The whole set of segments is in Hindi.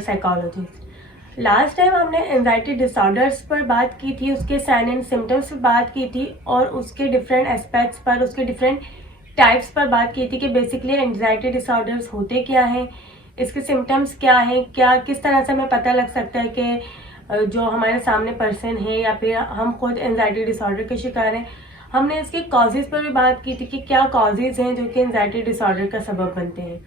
साइकोलॉजिस्ट। लास्ट टाइम हमने एंजाइटी डिसऑर्डर्स पर बात की थी, उसके साइन एंड सिम्टम्स पर बात की थी और उसके डिफरेंट एस्पेक्ट्स पर, उसके डिफरेंट टाइप्स पर बात की थी कि बेसिकली एंजाइटी डिसऑर्डर्स होते क्या हैं, इसके सिम्टम्स क्या हैं, क्या किस तरह से हमें पता लग सकता है कि जो हमारे सामने पर्सन है या फिर हम खुद एंजाइटी डिसऑर्डर के शिकार हैं। हमने इसके कॉजेज़ पर भी बात की थी कि क्या कॉजेज़ हैं जो कि एंजाइटी डिसऑर्डर का सबब बनते हैं।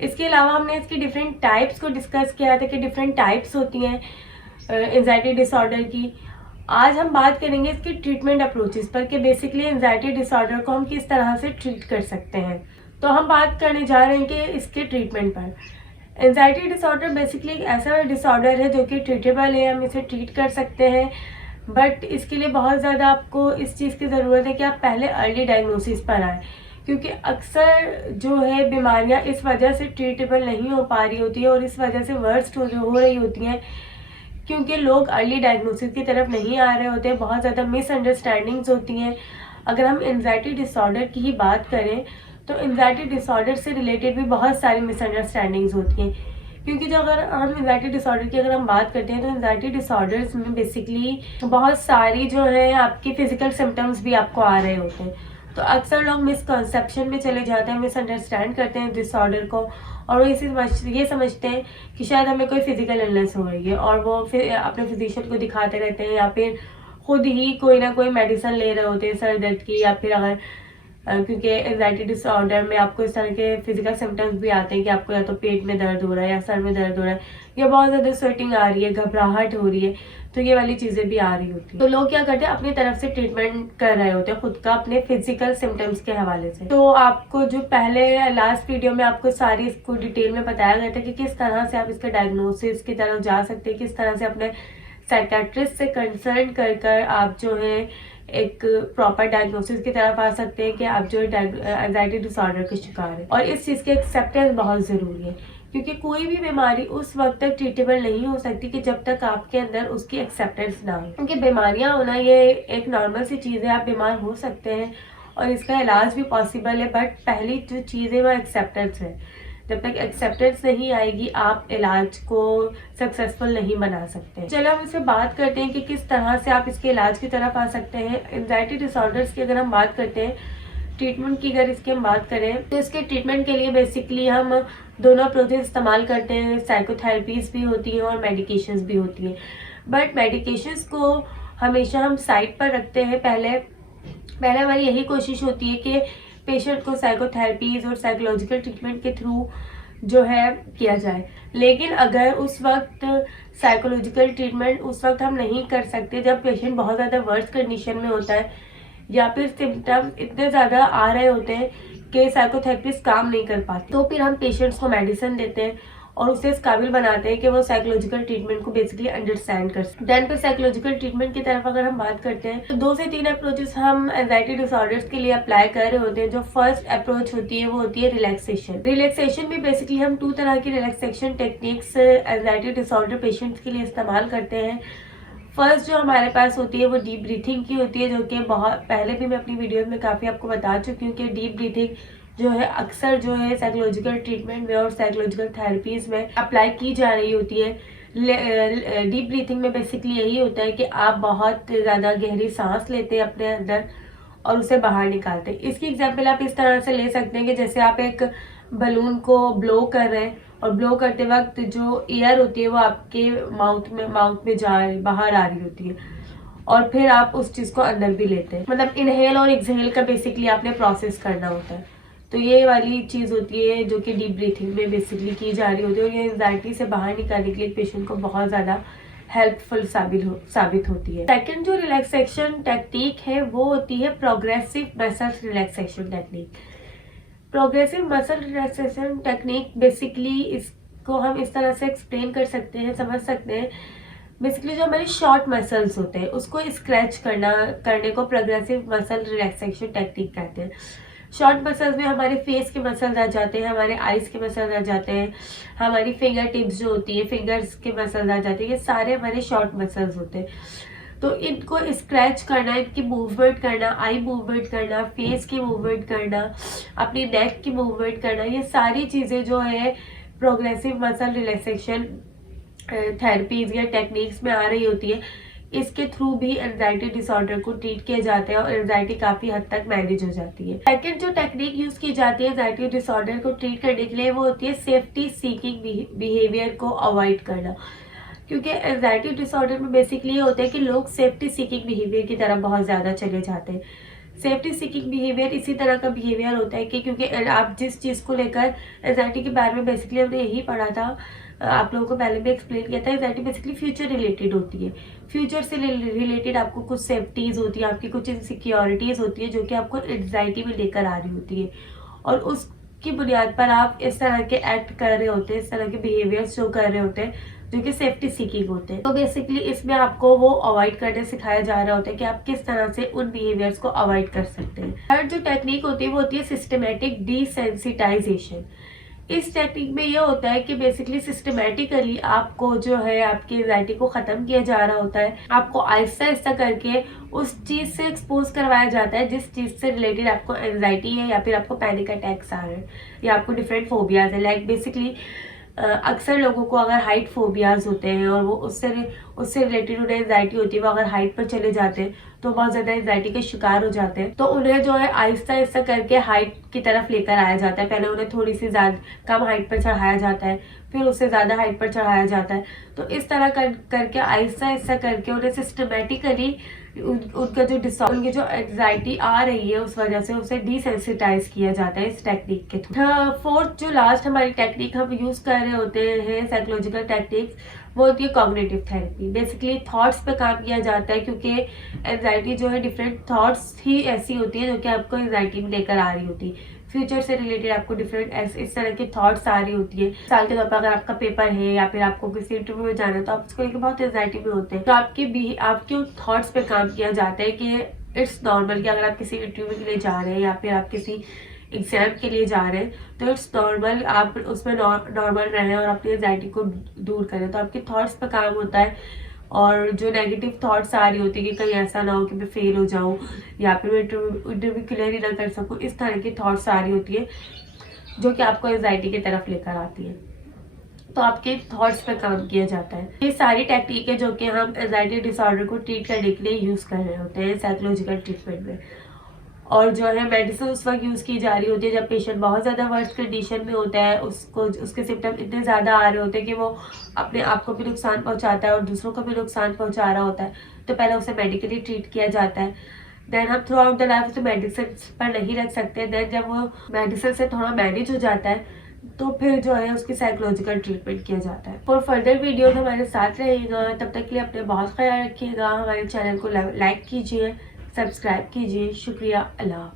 इसके अलावा हमने इसकी डिफरेंट टाइप्स को डिस्कस किया था कि डिफरेंट टाइप्स होती हैं एंजाइटी डिसऑर्डर की। आज हम बात करेंगे इसकी ट्रीटमेंट अप्रोचेस पर कि बेसिकली एंजाइटी डिसऑर्डर को हम किस तरह से ट्रीट कर सकते हैं। तो हम बात करने जा रहे हैं कि इसके ट्रीटमेंट पर। एंजाइटी डिसऑर्डर बेसिकली एक ऐसा डिसऑर्डर है जो कि ट्रीटेबल है, हम इसे ट्रीट कर सकते हैं, बट इसके लिए बहुत ज़्यादा आपको इस चीज़ की ज़रूरत है कि आप पहले अर्ली डायग्नोसिस पर आएँ, क्योंकि अक्सर जो है बीमारियां इस वजह से ट्रीटेबल नहीं हो पा रही होती है और इस वजह से वर्स्ट हो रही होती हैं क्योंकि लोग अर्ली डायग्नोसिस की तरफ नहीं आ रहे होते हैं। बहुत ज़्यादा मिसअंडरस्टैंडिंग्स होती हैं। अगर हम एंजाइटी डिसऑर्डर की ही बात करें तो एंजाइटी डिसऑर्डर से रिलेटेड भी बहुत सारी मिसअंडरस्टैंडिंग्स होती हैं, क्योंकि जो अगर हम एंजाइटी डिसऑर्डर की अगर हम बात करते हैं तो एंजाइटी डिसऑर्डर्स में बेसिकली बहुत सारी जो है आपकी फिजिकल सिम्टम्स भी आपको आ रहे होते हैं। तो अक्सर लोग मिसकॉन्सेप्शन में चले जाते हैं, मिसअंडरस्टैंड करते हैं डिसऑर्डर को और वो ये समझते हैं कि शायद हमें कोई फिजिकल इलनेस हो रही है और वो फिर अपने फिजिशियन को दिखाते रहते हैं या फिर खुद ही कोई ना कोई मेडिसिन ले रहे होते हैं सर दर्द की, या फिर अगर क्योंकि एंजाइटी डिसऑर्डर में आपको इस तरह के फिजिकल सिम्टम्स भी आते हैं कि आपको या तो पेट में दर्द हो रहा है या सर में दर्द हो रहा है या बहुत ज़्यादा स्वेटिंग आ रही है, घबराहट हो रही है, तो ये वाली चीज़ें भी आ रही होती है। तो लोग क्या करते हैं, अपनी तरफ से ट्रीटमेंट कर रहे होते हैं खुद का अपने फिजिकल सिम्टम्स के हवाले से। तो आपको जो पहले लास्ट वीडियो में आपको सारी इसको डिटेल में बताया गया था कि किस तरह से आप इसके डायग्नोसिस की तरफ जा सकते हैं, किस तरह से अपने साइकेट्रिस्ट से कंसल्ट कर आप जो है एक प्रॉपर डायग्नोसिस की तरफ आ सकते हैं कि आप जो एंजाइटी डिसऑर्डर के शिकार हैं। और इस चीज़ की एक्सेप्टेंस बहुत ज़रूरी है, क्योंकि कोई भी बीमारी उस वक्त तक ट्रीटेबल नहीं हो सकती कि जब तक आपके अंदर उसकी एक्सेप्टेंस ना हो। क्योंकि बीमारियां होना ये एक नॉर्मल सी चीज़ है, आप बीमार हो सकते हैं और इसका इलाज भी पॉसिबल है, बट पहली जो चीज़ है वो एक्सेप्टेंस है। जब तक एक्सेप्टेंस नहीं आएगी आप इलाज को सक्सेसफुल नहीं बना सकते। चलो हम इससे बात करते हैं कि किस तरह से आप इसके इलाज की तरफ आ सकते हैं। एंजाइटी डिसऑर्डर्स की अगर हम बात करते हैं, ट्रीटमेंट की अगर इसकी हम बात करें तो इसके ट्रीटमेंट के लिए बेसिकली हम दोनों अप्रोचेस इस्तेमाल करते हैं। साइकोथेरेपीज भी होती हैं और मेडिकेशंस भी होती हैं, बट मेडिकेशंस को हमेशा हम साइड पर रखते हैं। पहले हमारी यही कोशिश होती है कि पेशेंट को साइकोथेरेपीज और साइकोलॉजिकल ट्रीटमेंट के थ्रू जो है किया जाए, लेकिन अगर उस वक्त साइकोलॉजिकल ट्रीटमेंट उस वक्त हम नहीं कर सकते जब पेशेंट बहुत ज़्यादा वर्स्ट कंडीशन में होता है या फिर सिम्टम्स इतने ज़्यादा आ रहे होते हैं कि साइकोथेरेपिस्ट काम नहीं कर पाते, तो फिर हम पेशेंट्स को मेडिसिन देते हैं और उसे इस काबिल बनाते हैं कि वो साइकोलॉजिकल ट्रीटमेंट को बेसिकली अंडरस्टैंड कर सकें। देन फिर साइकोलॉजिकल ट्रीटमेंट की तरफ अगर हम बात करते हैं तो 2 से 3 अप्रोचेस हम एंजाइटी डिसऑर्डर्स के लिए अप्लाई कर रहे होते हैं। जो फर्स्ट अप्रोच होती है वो होती है रिलैक्सेशन। रिलैक्सेशन में बेसिकली हम 2 तरह की relaxation techniques anxiety disorder patients के लिए इस्तेमाल करते हैं। फर्स्ट जो हमारे पास होती है वो डीप ब्रीथिंग की होती है, जो कि बहुत पहले भी मैं अपनी वीडियोस में काफ़ी आपको बता चुकी हूँ कि डीप ब्रीथिंग जो है अक्सर जो है साइकोलॉजिकल ट्रीटमेंट में और साइकोलॉजिकल थेरेपीज में अप्लाई की जा रही होती है। डीप ब्रीथिंग में बेसिकली यही होता है कि आप बहुत ज़्यादा गहरी सांस लेते हैं अपने अंदर और उसे बाहर निकालते हैं। इसकी एग्जाम्पल आप इस तरह से ले सकते हैं कि जैसे आप एक बलून को ब्लो कर रहे हैं और ब्लो करते वक्त जो एयर होती है वो आपके माउथ में बाहर आ रही होती है और फिर आप उस चीज़ को अंदर भी लेते हैं। मतलब इनहेल और एक्सहेल का बेसिकली आपने प्रोसेस करना होता है। तो ये वाली चीज़ होती है जो कि डीप ब्रीथिंग में बेसिकली की जा रही होती है और ये एंजाइटी से बाहर निकालने के लिए पेशेंट को बहुत ज़्यादा हेल्पफुल साबित होती है। सेकंड जो रिलैक्सेशन टेक्निक है वो होती है progressive muscle relaxation technique. Progressive muscle relaxation technique basically इसको हम इस तरह से एक्सप्लेन कर सकते हैं, समझ सकते हैं। बेसिकली जो हमारे शॉर्ट मसल्स होते हैं उसको स्क्रैच करने को प्रोग्रेसिव मसल रिलैक्सेशन टेक्निक कहते हैं। शॉर्ट मसल्स में हमारे फेस के मसल्स आ जाते हैं, हमारे आइज के मसल्स आ जाते हैं, हमारी फिंगर टिप्स जो होती है फिंगर्स के मसल्स आ जाते हैं, ये सारे हमारे शॉर्ट मसल्स होते हैं। तो इनको स्क्रैच करना, इनकी मूवमेंट करना, आई मूवमेंट करना, फेस की मूवमेंट करना, अपनी नेक की मूवमेंट करना, ये सारी चीज़ें जो है प्रोग्रेसिव मसल रिलैक्सेशन थेरेपीज या टेक्निक्स में आ रही होती है, इसके थ्रू भी एंजाइटी डिसऑर्डर को ट्रीट किया जाता है और एंजाइटी काफी हद तक मैनेज हो जाती है। सेकंड जो टेक्निक यूज की जाती है एंजाइटी डिसऑर्डर को ट्रीट करने के लिए, वो होती है सेफ्टी सीकिंग बिहेवियर को अवॉइड करना। क्योंकि एंजाइटी डिसऑर्डर में बेसिकली ये होता है कि लोग सेफ्टी सीकिंग बिहेवियर की तरफ बहुत ज़्यादा चले जाते हैं। सेफ्टी सीकिंग बिहेवियर इसी तरह का बिहेवियर होता है कि क्योंकि आप जिस चीज़ को लेकर एंजाइटी के बारे में बेसिकली हमने यही पढ़ा था, आप लोगों को पहले भी एक्सप्लेन किया था, एंजाइटी बेसिकली फ्यूचर रिलेटेड होती है। फ्यूचर से रिलेटेड आपको कुछ सेफ्टीज़ होती है, आपकी कुछ इनसिक्योरिटीज़ होती है जो कि आपको एंजाइटी में लेकर आ रही होती है, और उसकी बुनियाद पर आप इस तरह के एक्ट कर रहे होते हैं, इस तरह के बिहेवियर्स शो कर रहे होते हैं जो कि सेफ्टी सीकिंग होते हैं। तो बेसिकली इसमें आपको वो अवॉइड करने सिखाया जा रहा होता है कि आप किस तरह से उन बिहेवियर्स को अवॉइड कर सकते हैं। थर्ड जो टेक्निक होती है वो होती है सिस्टमेटिक डिसेंसिटाइजेशन। इस टेक्निक में ये होता है कि बेसिकली सिस्टमेटिकली आपको जो है आपकी एंजाइटी को ख़त्म किया जा रहा होता है। आपको आहिस्ता आहिस्ता करके उस चीज़ से एक्सपोज करवाया जाता है जिस चीज़ से रिलेटेड आपको एंजाइटी है, या फिर आपको पैनिक अटैक्स आ रहे हैं, या आपको डिफरेंट फोबियाज है। लाइक बेसिकली अक्सर लोगों को अगर हाइट फोबियाज होते हैं और वो उससे रिलेटेड उन्हें एंजाइटी होती है, वो अगर हाइट पर चले जाते हैं तो बहुत ज़्यादा एंजाइटी के शिकार हो जाते हैं। तो उन्हें जो है आहिस्ता आहिस्ता करके हाइट की तरफ लेकर आया जाता है। पहले उन्हें थोड़ी सी ज़्यादा कम हाइट पर चढ़ाया जाता है, फिर उससे ज़्यादा हाइट पर चढ़ाया जाता है। तो इस तरह करके आहिस्ता आहिस्ता करके उन्हें सिस्टमेटिकली उनकी जो एंजाइटी आ रही है उस वजह से उसे डिसेंसिटाइज किया जाता है इस टेक्निक के थ्रू। फोर्थ जो लास्ट हमारी टेक्निक हम यूज कर रहे होते हैं साइकोलॉजिकल टेक्निक्स, वो होती है कॉग्निटिव थेरेपी। बेसिकली थॉट्स पे काम किया जाता है, क्योंकि एंजाइटी जो है डिफरेंट थॉट्स ही ऐसी होती है जो कि आपको एंजाइटी में लेकर आ रही होती है। फ्यूचर से रिलेटेड आपको डिफरेंट इस तरह की थॉट्स आ रही होती है। साल के तौर पर अगर आपका पेपर है या फिर आपको किसी इंटरव्यू में जाना है तो आप उसको लेकर बहुत एंजाइटी में होते हैं, तो आपके उन थॉट्स पे काम किया जाता है कि इट्स नॉर्मल कि अगर आप किसी इंटरव्यू के लिए जा रहे हैं या फिर आप किसी एग्जाम के लिए जा रहे हैं तो इट्स नॉर्मल, आप उसमें नॉर्मल रहें और अपनी एंजाइटी को दूर करें। तो आपके थॉट्स पे काम होता है, और जो नेगेटिव थॉट्स आ रही होती है कि कहीं ऐसा ना हो कि मैं फेल हो जाऊं या फिर मैं इंटरव्यू क्लियर ही ना कर सकूं, इस तरह की थॉट्स आ रही होती है जो कि आपको एंजाइटी की तरफ लेकर आती है। तो आपके थॉट्स पे काम किया जाता है। ये सारी टेक्निक है जो कि हम एंजाइटी डिसऑर्डर को ट्रीट करने के लिए यूज कर रहे होते हैं साइकोलॉजिकल ट्रीटमेंट में। और जो है मेडिसिन उस वक्त यूज़ की जा रही होती है जब पेशेंट बहुत ज़्यादा वर्स्ट कंडीशन में होता है, उसके सिम्टम इतने ज़्यादा आ रहे होते हैं कि वो अपने आप को भी नुकसान पहुंचाता है और दूसरों को भी नुकसान पहुंचा रहा होता है। तो पहले उसे मेडिकली ट्रीट किया जाता है, देन हम थ्रू आउट द लाइफ उसे मेडिसिन पर नहीं रख सकते। देन जब वो मेडिसिन से थोड़ा मैनेज हो जाता है तो फिर जो है उसकी साइकोलॉजिकल ट्रीटमेंट किया जाता है। फॉर फर्दर वीडियो हमारे साथ रहेगा, तब तक के लिए अपने बहुत ख्याल रखिएगा। हमारे चैनल को लाइक कीजिए, सब्सक्राइब कीजिए। शुक्रिया। अल्लाह।